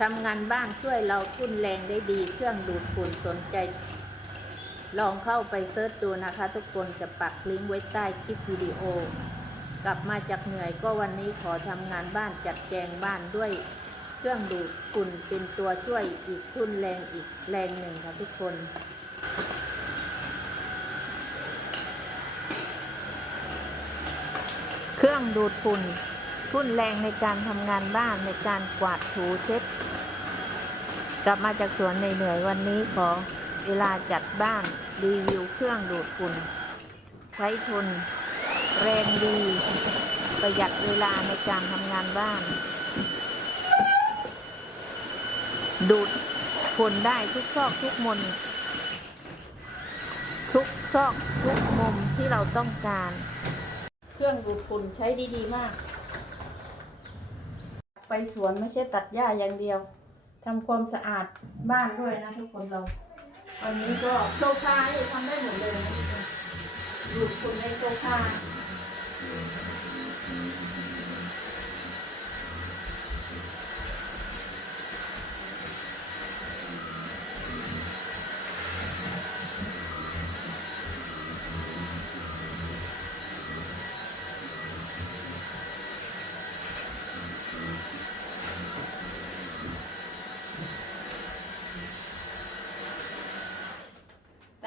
ทำงานบ้านช่วยเราทุ่นแรงได้ดี เครื่องดูดฝุ่นสนใจ ลองเข้าไปเซิร์ชดูนะคะ ทุกคนจะปักลิงก์ไว้ใต้คลิปวิดีโอ กลับมาจากเหนื่อยก็วันนี้ขอทำงานบ้านจัดแจงบ้านด้วย เครื่องดูดฝุ่นเป็นตัวช่วยอีกทุ่นแรงอีกแรงหนึ่งค่ะทุกคนเครื่องดูดฝุ่น ทุ่นแรงในการทำงานบ้านในการกวาดถูเช็ด กลับมาจากสวนเหนื่อยวันนี้ขอเวลาจัดบ้านรีวิวเครื่องดูดฝุ่นใช้ทนแรงดี ประหยัดเวลาในการทำงานบ้าน ดูดฝุ่นได้ทุกซอกทุกมุมทุกซอกทุกมุมที่เราต้องการ เครื่องดูดฝุ่นใช้ดี ๆ มาก ไปสวนไม่ใช่ตัดหญ้าอย่างเดียวทำความสะอาดบ้านด้วยนะทุกคนเรา วันนี้ก็โซฟาที่ทำได้หมดเลยนะทุกคนดูดฝุ่นในโซฟา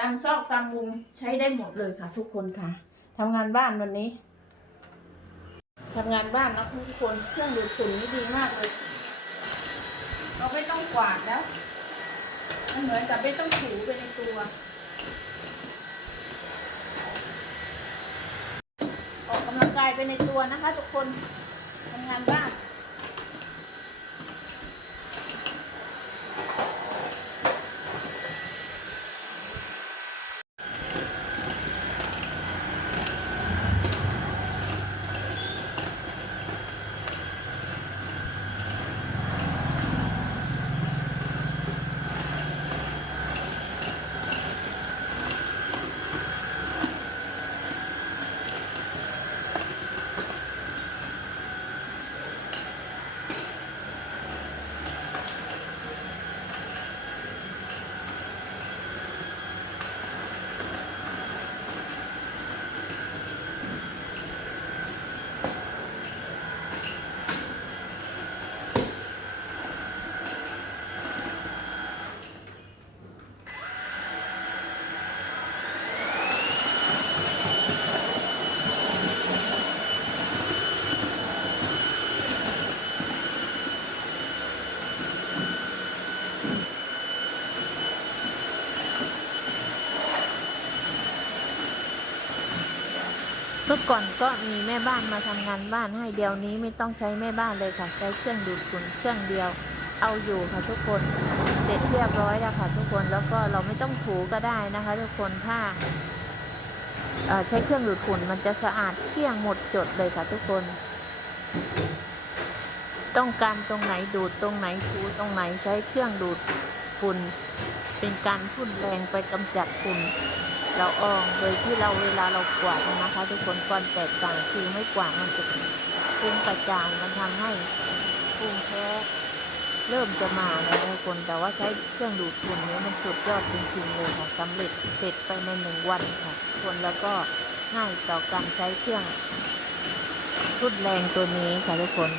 ามซอกตามมุมใช้ได้หมดเลยค่ะทุกคนค่ะทำงานบ้านวันนี้ทำงานบ้านนะทุกคนเครื่องดูดฝุ่นนี่ดีมากเลย เราไม่ต้องกวาดแล้วมันเหมือนกับไม่ต้องถูไปในตัว ออกกำลังกายไปในตัวนะคะ ทุกคนทำงานบ้าน เมื่อก่อนก็มีแม่บ้านมาทำงานบ้านให้เดี๋ยวนี้ไม่ต้องใช้แม่บ้านเลยค่ะใช้เครื่องดูดฝุ่นเครื่องเดียว เอาอยู่ค่ะทุกคนเสร็จเรียบร้อยแล้วค่ะทุกคนแล้วก็เราไม่ต้องถูก็ได้นะคะ ทุกคนถ้าใช้เครื่องดูดฝุ่นมันจะสะอาดเกลี้ยงหมดจดเลยค่ะทุกคน ต้องการตรงไหนดูดตรงไหนถูตรงไหนใช้เครื่องดูดฝุ่นเป็นการทุ่นแรงไปกำจัดฝุ่น เราอองโดยที่เราเวลาเรากวาดนะคะทุกคนความแตกต่างคือไม่กวาดมันจะฟุ้งกระจายมันทำให้ฟุ้งแพ้เริ่มจะมาแล้วทุกคนแต่ว่าใช้เครื่องดูดฝุ่นนี้มันสุดยอดจริงๆเลยค่ะสำเร็จเสร็จไปในหนึ่งวันค่ะคนแล้วก็ง่ายต่อการใช้เครื่องรุนแรงตัวนี้ค่ะทุกคน